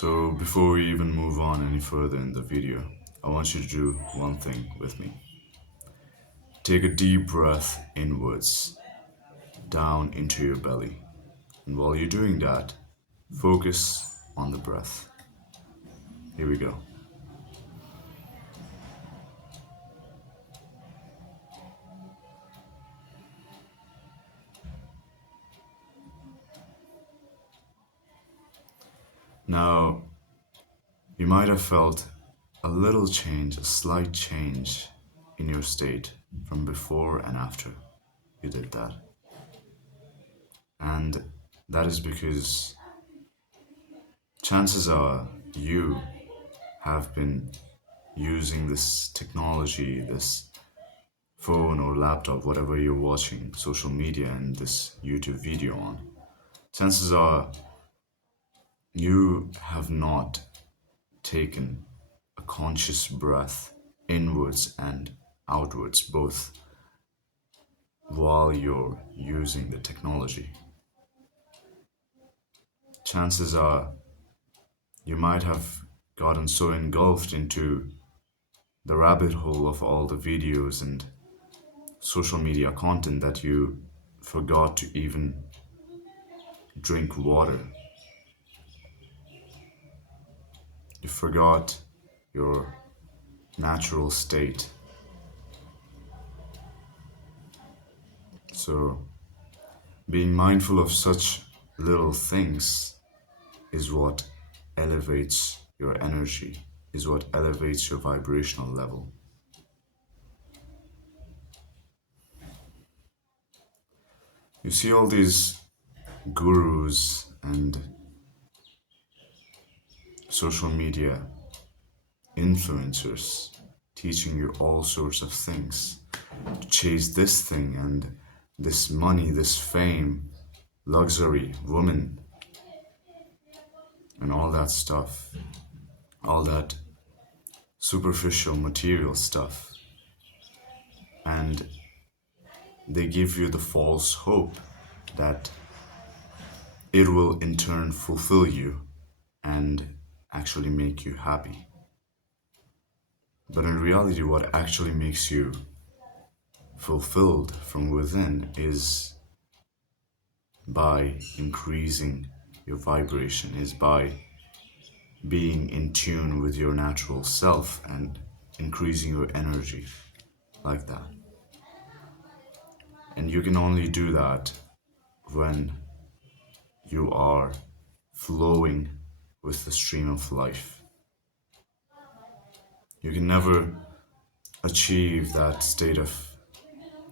So before we even move on any further in the video, I want you to do one thing with me. Take a deep breath inwards, down into your belly. And while you're doing that, focus on the breath. Here we go. Now, you might have felt a little change, a slight change in your state from before and after you did that. And that is because chances are you have been using this technology, this phone or laptop, whatever you're watching, social media, and this YouTube video on. Chances are you have not taken a conscious breath inwards and outwards, both while you're using the technology. Chances are you might have gotten so engulfed into the rabbit hole of all the videos and social media content that you forgot to even drink water. You forgot your natural state. So, being mindful of such little things is what elevates your energy, is what elevates your vibrational level. You see all these gurus and social media influencers teaching you all sorts of things to chase this thing and this money, this fame, luxury, women, and all that stuff, all that superficial material stuff. And they give you the false hope that it will in turn fulfill you and actually make you happy. But in reality, what actually makes you fulfilled from within is by increasing your vibration, is by being in tune with your natural self and increasing your energy like that. And you can only do that when you are flowing with the stream of life. You can never achieve that state of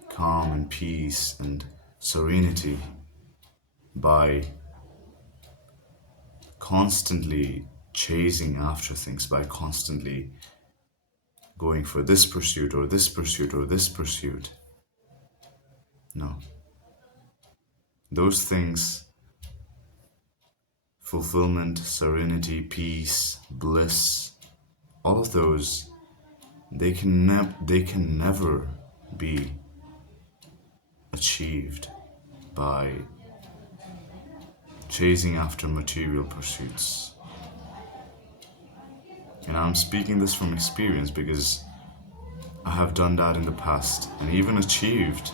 calm and peace and serenity by constantly chasing after things, by constantly going for this pursuit or this pursuit or this pursuit. No. Those things, fulfillment, serenity, peace, bliss, all of those, they can never be achieved by chasing after material pursuits. And I'm speaking this from experience because I have done that in the past and even achieved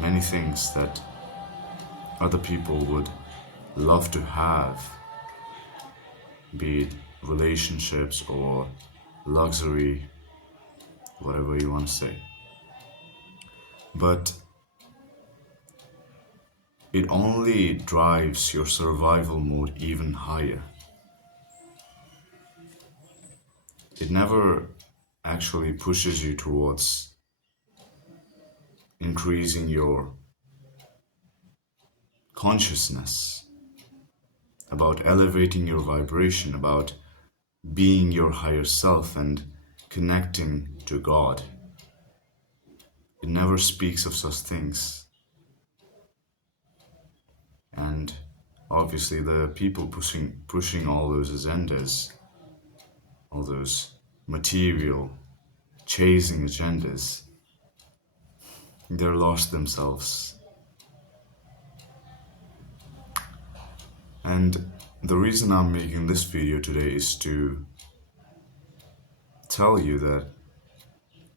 many things that other people would love to have, be it relationships or luxury, whatever you want to say. But it only drives your survival mode even higher. It never actually pushes you towards increasing your consciousness, about elevating your vibration, about being your higher self and connecting to God. It never speaks of such things. And obviously the people pushing all those agendas, all those material chasing agendas, they're lost themselves. And The reason I'm making this video today is to tell you that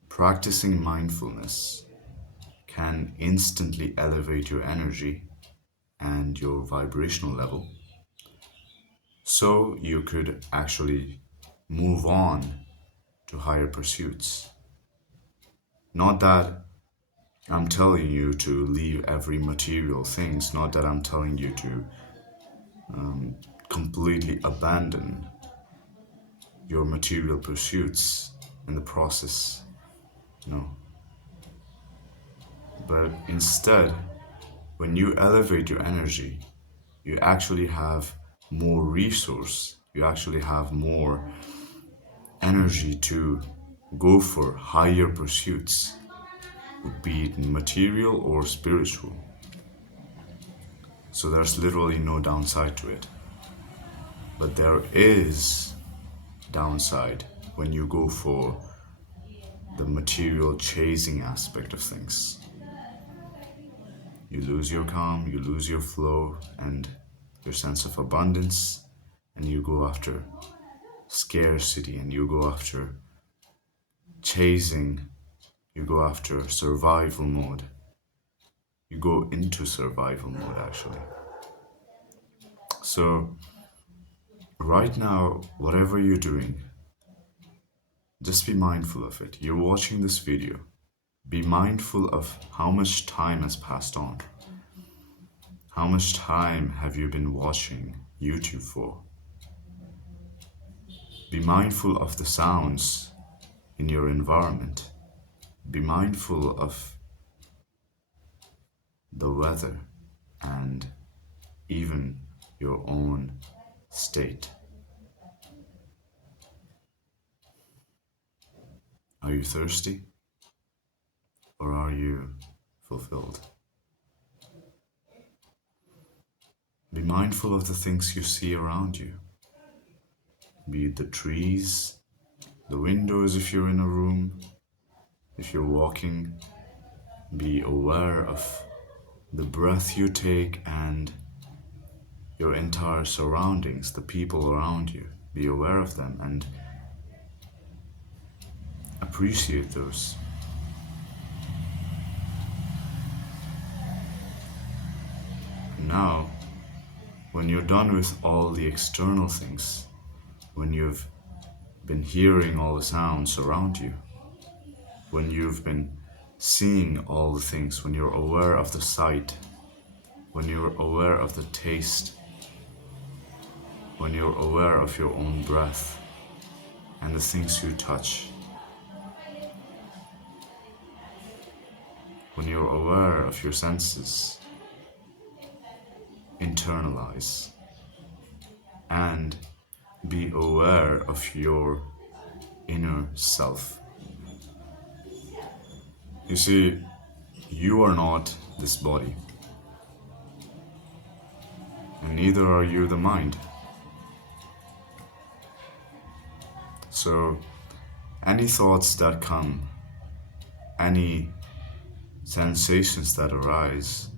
practicing mindfulness can instantly elevate your energy and your vibrational level so you could actually move on to higher pursuits. Not that I'm telling you to leave every material things, not that I'm telling you to completely abandon your material pursuits in the process, no. But instead, when you elevate your energy, you actually have more resource, you actually have more energy to go for higher pursuits, be it material or spiritual. So there's literally no downside to it. But there is downside when you go for the material chasing aspect of things. You lose your calm, you lose your flow and your sense of abundance, and you go after scarcity and you go after chasing, you go after survival mode. You go into survival mode actually. So, right now, whatever you're doing, just be mindful of it. You're watching this video. Be mindful of how much time has passed on. How much time have you been watching YouTube for? Be mindful of the sounds in your environment. Be mindful of the weather and even your own state. Are you thirsty or are you fulfilled? Be mindful of the things you see around you, be it the trees, the windows if you're in a room, if you're walking. Be aware of the breath you take and your entire surroundings, the people around you. Be aware of them and appreciate those. Now, when you're done with all the external things, when you've been hearing all the sounds around you, when you've been seeing all the things, when you're aware of the sight, when you're aware of the taste, when you're aware of your own breath and the things you touch, when you're aware of your senses, internalize and be aware of your inner self. You see, you are not this body, and neither are you the mind. So, any thoughts that come, any sensations that arise,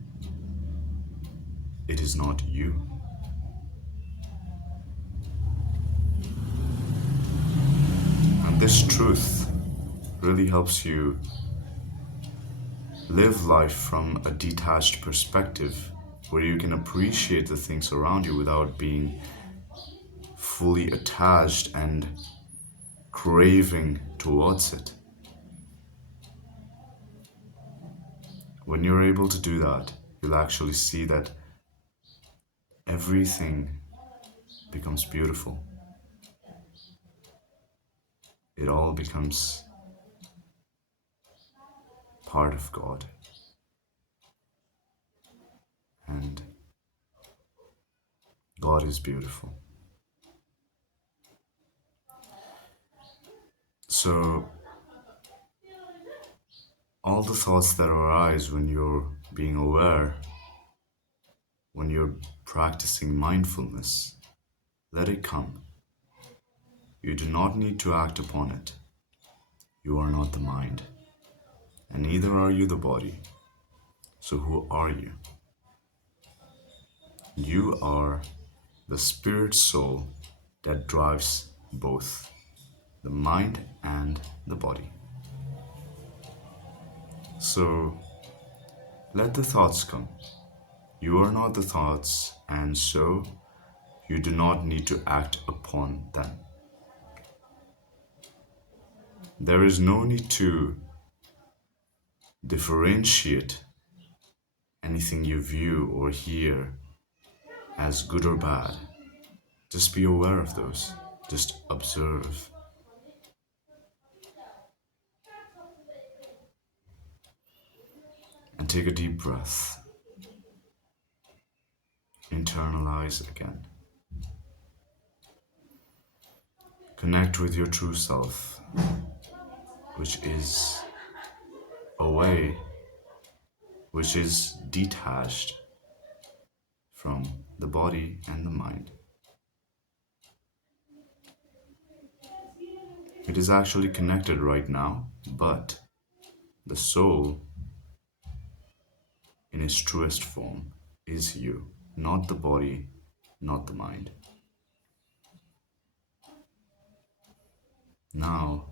it is not you. And this truth really helps you live life from a detached perspective where you can appreciate the things around you without being fully attached and craving towards it. When you're able to do that, you'll actually see that everything becomes beautiful. It all becomes part of God. And God is beautiful. So, all the thoughts that arise when you're being aware, when you're practicing mindfulness, let it come. You do not need to act upon it. You are not the mind, and neither are you the body. So who are you? You are the spirit soul that drives both the mind and the body. So let the thoughts come. You are not the thoughts, and so you do not need to act upon them. There is no need to differentiate anything you view or hear as good or bad. Just be aware of those. Just observe. And take a deep breath. Internalize again. Connect with your true self, which is away, which is detached from the body and the mind. It is actually connected right now, but the soul, in its truest form, is you, not the body, not the mind. Now,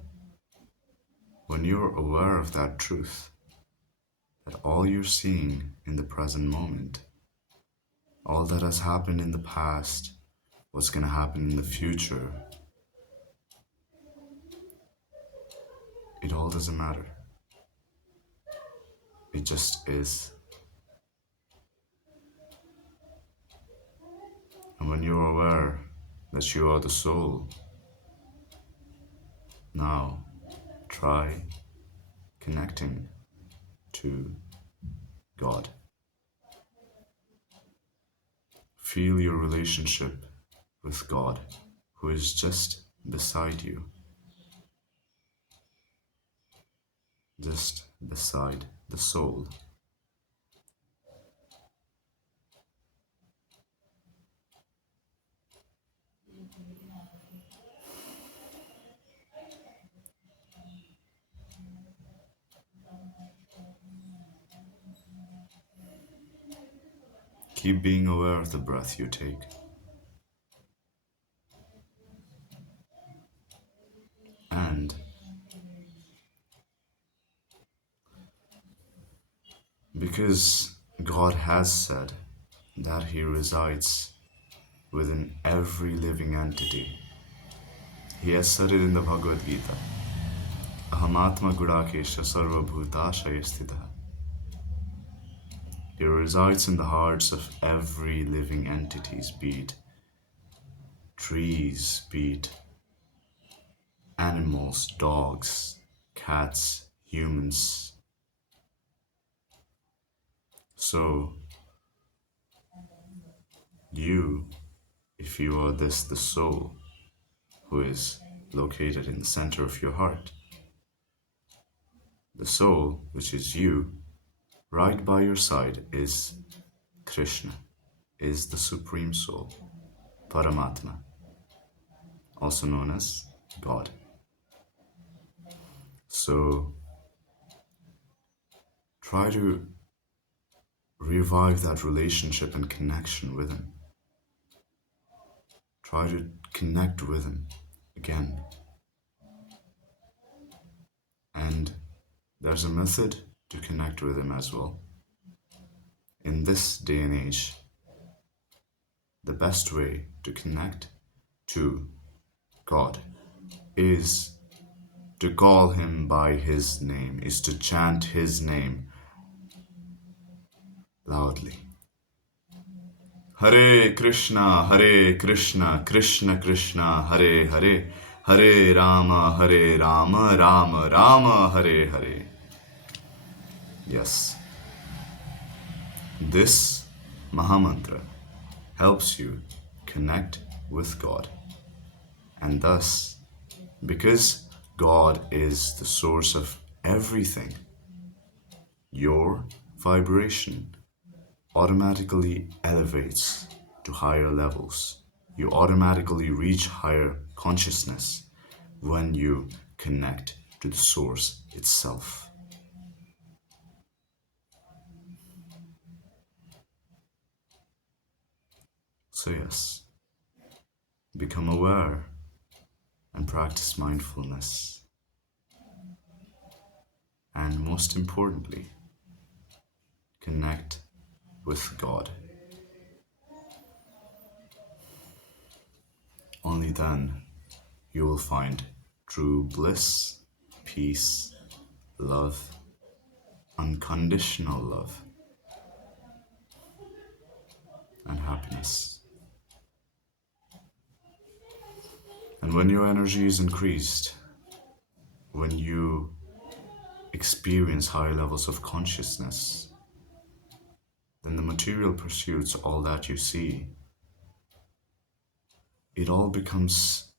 when you're aware of that truth, that all you're seeing in the present moment, all that has happened in the past, what's going to happen in the future, it all doesn't matter. It just is. And when you're aware that you are the soul, now try connecting to God. Feel your relationship with God, who is just beside you, just beside the soul. Keep being aware of the breath you take. And because God has said that He resides within every living entity, He has said it in the Bhagavad Gita, Ahamatma Gudakesha Sarva Bhutashaya Sthita. He resides in the hearts of every living entities, be it trees, be it animals, dogs, cats, humans. So, you, if you are the soul who is located in the center of your heart, the soul, which is you, right by your side is Krishna, is the Supreme Soul, Paramatma, also known as God. So, try to revive that relationship and connection with Him. Try to connect with Him again. And there's a method to connect with Him as well. In this day and age, the best way to connect to God is to call Him by His name, is to chant His name loudly. Hare Krishna, Krishna Krishna, Hare Hare, Hare Rama, Rama Rama, Hare Hare. Yes, this Mahamantra helps you connect with God. And thus, because God is the source of everything, your vibration automatically elevates to higher levels. You automatically reach higher consciousness when you connect to the source itself. So yes, become aware and practice mindfulness. And most importantly, connect with God. Only then you will find true bliss, peace, love, unconditional love, and happiness. And when your energy is increased, when you experience higher levels of consciousness, then the material pursuits, all that you see, it all becomes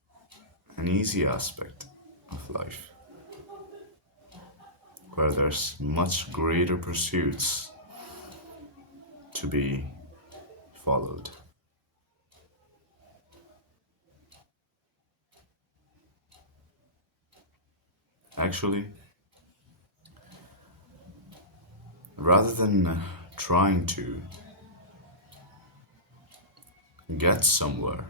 an easy aspect of life, where there's much greater pursuits to be followed. Actually, rather than trying to get somewhere,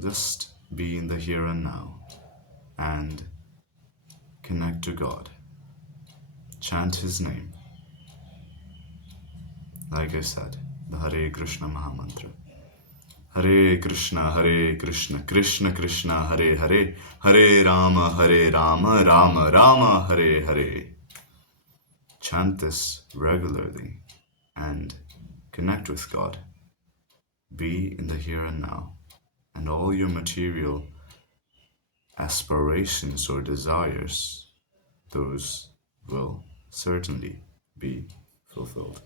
just be in the here and now and connect to God. Chant His name. Like I said, the Hare Krishna Mahamantra. Hare Krishna, Krishna Krishna, Hare Hare, Hare Rama, Rama Rama, Hare Hare. Chant this regularly and connect with God. Be in the here and now, and all your material aspirations or desires, those will certainly be fulfilled.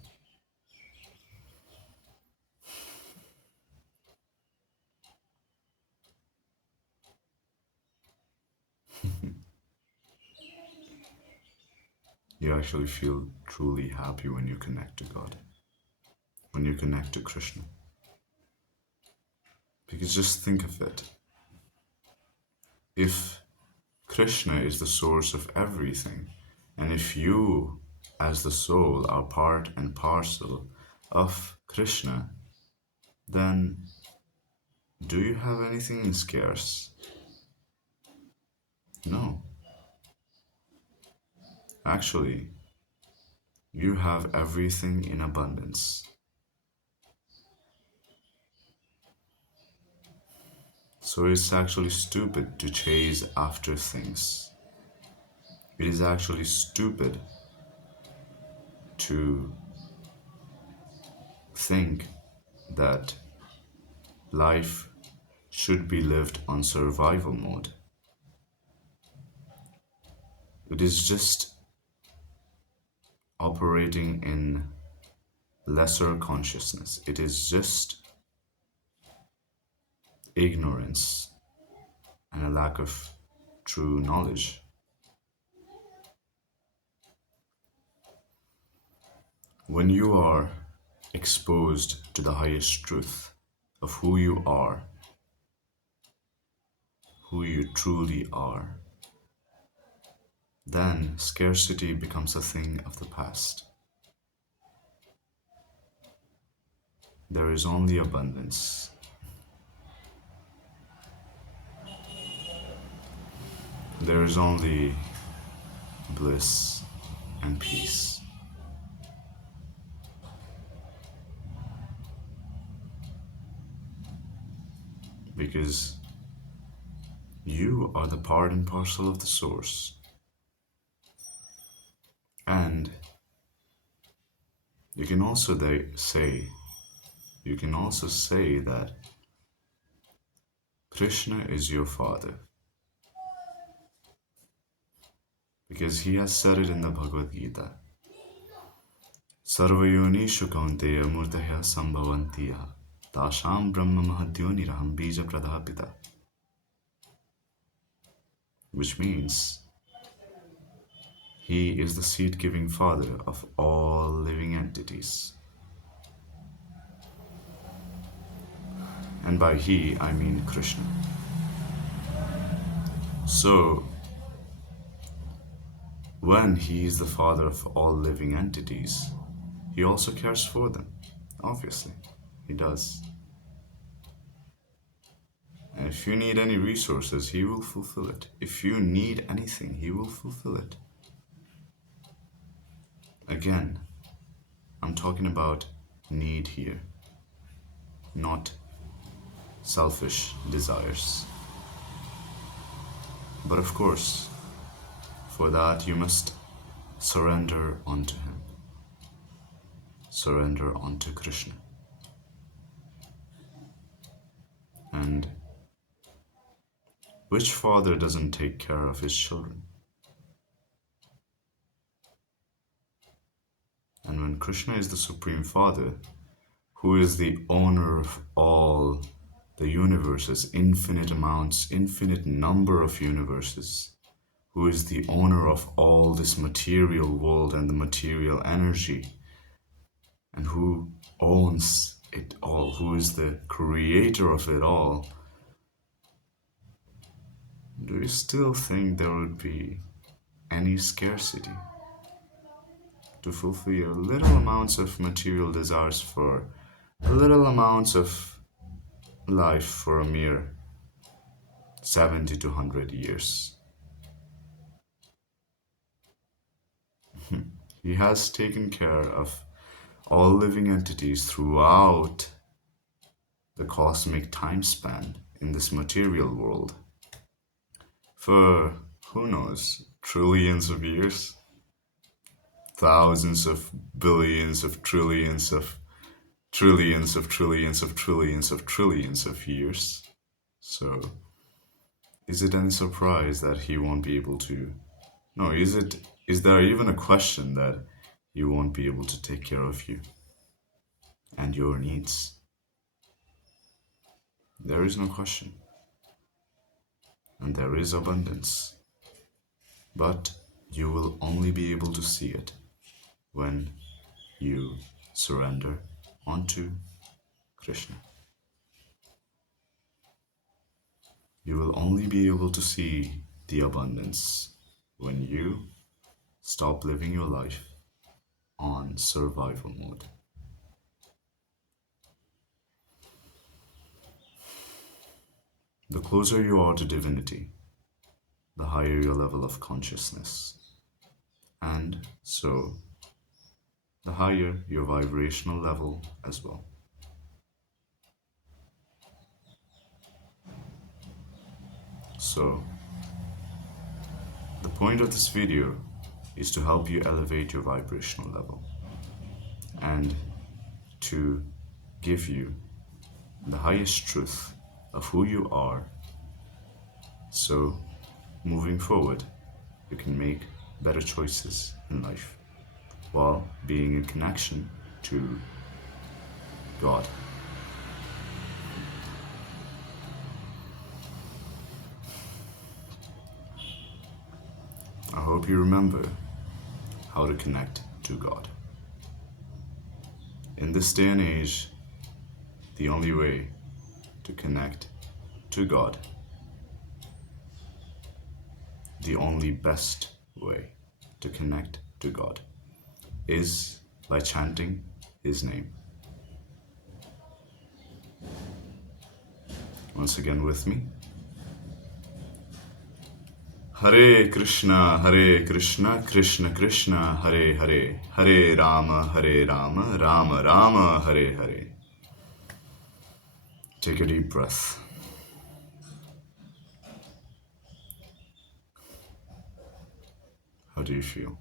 You actually feel truly happy when you connect to God, when you connect to Krishna. Because just think of it. If Krishna is the source of everything, and if you, as the soul, are part and parcel of Krishna, then do you have anything scarce? No. Actually, you have everything in abundance. So it's actually stupid to chase after things. It is actually stupid to think that life should be lived on survival mode. It is just operating in lesser consciousness. It is just ignorance and a lack of true knowledge. When you are exposed to the highest truth of who you are, who you truly are, then scarcity becomes a thing of the past. There is only abundance. There is only bliss and peace. Because you are the part and parcel of the source. And you can also say that Krishna is your father. Because he has said it in the Bhagavad Gita. Sarvayonishu kaunteya murtaya sambhavantiya tasham brahma mahadyoniraham bija pradapita. Which means he is the seed-giving father of all living entities. And by he, I mean Krishna. So, when he is the father of all living entities, he also cares for them. Obviously, he does. if you need any resources, He will fulfill it. If you need anything, He will fulfill it. Again, I'm talking about need here, not selfish desires. But of course, for that you must surrender unto Him. Surrender unto Krishna. And which father doesn't take care of his children? And when Krishna is the Supreme Father, who is the owner of all the universes, infinite amounts, infinite number of universes, who is the owner of all this material world and the material energy, and who owns it all, who is the creator of it all, do you still think there would be any scarcity to fulfill little amounts of material desires for little amounts of life for a mere 70 to 100 years? He has taken care of all living entities throughout the cosmic time span in this material world for, who knows, trillions of years, thousands of billions of trillions of trillions of trillions of trillions of trillions of years. So, is it any surprise that He won't be able to? No, is there even a question that He won't be able to take care of you and your needs? There is no question. And there is abundance. But you will only be able to see it when you surrender unto Krishna. You will only be able to see the abundance when you stop living your life on survival mode. The closer you are to divinity, the higher your level of consciousness, and so the higher your vibrational level as well. So, the point of this video is to help you elevate your vibrational level and to give you the highest truth of who you are, so moving forward you can make better choices in life while being in connection to God. I hope you remember how to connect to God. In this day and age, the only way to connect to God, the only best way to connect to God, is by chanting His name. Once again with me. Hare Krishna, Krishna Krishna, Hare Hare, Hare Rama, Rama Rama, Hare Hare. Take a deep breath. How do you feel?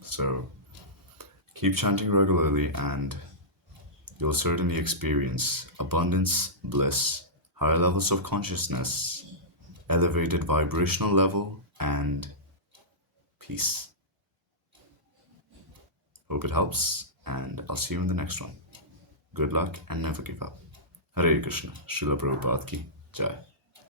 So, keep chanting regularly and you'll certainly experience abundance, bliss, higher levels of consciousness, elevated vibrational level, and peace. Hope it helps, and I'll see you in the next one. Good luck and never give up. Hare Krishna. Srila Prabhupada ki Jai.